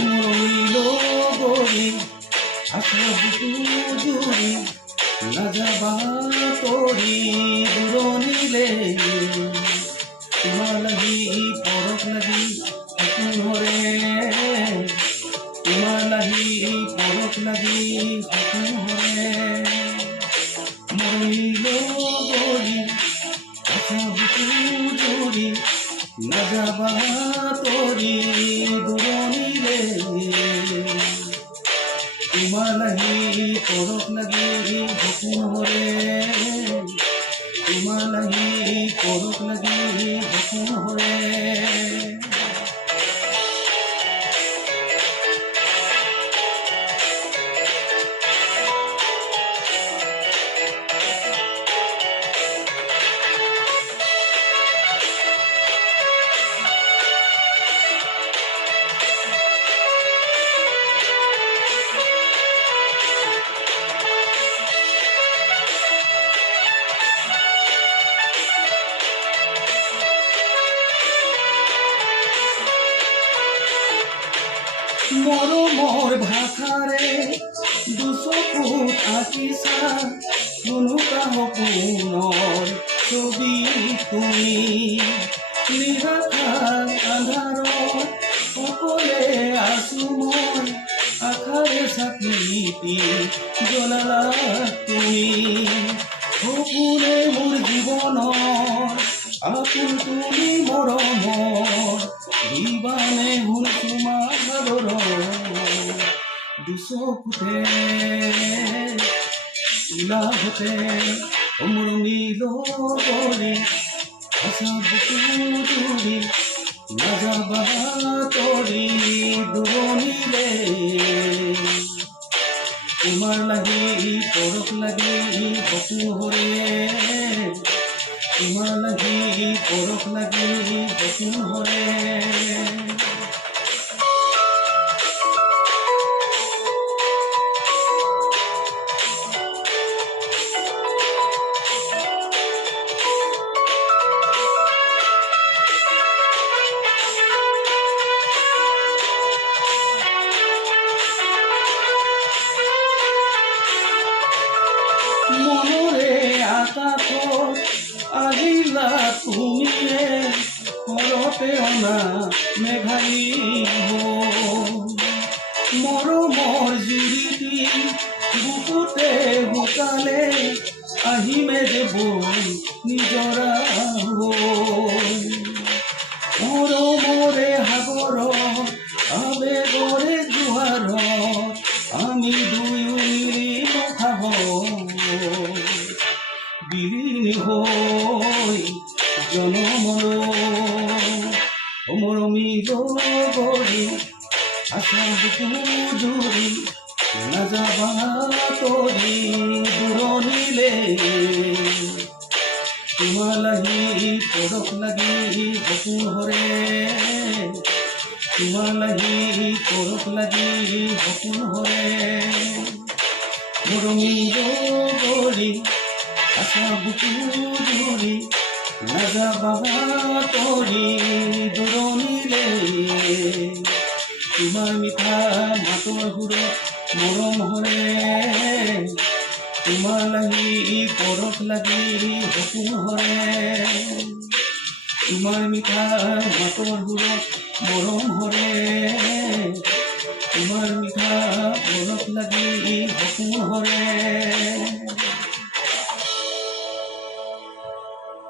মরইল গরি আশা বুকু জুড়ি না যাবা তরি দূরনিলে তোমার লাগি পরক লাগি সপন হরে তোমার লাগি পরক লাগি সপন হরে মরইল গরি আশা বুকু জুড়ি না যাবা তরি দূরনিলে তোমার লাগি পরক লাগি সপন হরে তোমার লাগি পরক লাগি সপন হরে মরমর ভাষাৰে দুচকুত আঁকিছা ধনুকা সপোনৰ ছবি তুমি নিশাখাৰ আন্ধাৰত অকলে আছো মই আশাৰে চাকিতি জ্বলালা তুমি সপোনে মোৰ জীৱনৰ আপোন তুমি মৰমৰ দিবানে শুন তোমাৰ দুচকুতে উলাহতে মৰমিল গৰি আশা বুকু জুৰি নাযাবা তৰি দূৰনিলে তোমাৰ লাগি পৰক লাগি সপোন হৰে তোমাৰ লাগি পৰক লাগি সপোন হৰে মনৰে আকাশত আহিলা তুমিয়ে ঘৰতে অনা মেঘালী মৰমৰ জিৰিটি বুকুতে শুকালে আহিমে যে বৈ নিজৰা মৰমৰে সাগৰত আবেগৰে জোৱাৰত আমি দুয়ো মিলি খাব বিলীন হৈ জনমলৈ মৰমিল গৰি আশা বুকু জুৰি নাযাবা তৰি দূৰনিলে তোমাৰ লাগি পৰক লাগি সপোন হৰে তোমাৰ লাগি পৰক লাগি সপোন হৰে মৰমিল গৰি আশা বুকু জুৰি নাযাবা তৰি দূৰনিলে তোমাৰ মিঠা মাতৰ সুৰত মৰম হৰে তোমাৰ লাগি পৰক লাগি সপোন হৰে তোমাৰ মিঠা মাতৰ সুৰত মৰম হৰে তোমাৰ মিঠা পৰক লাগি সপোন হৰে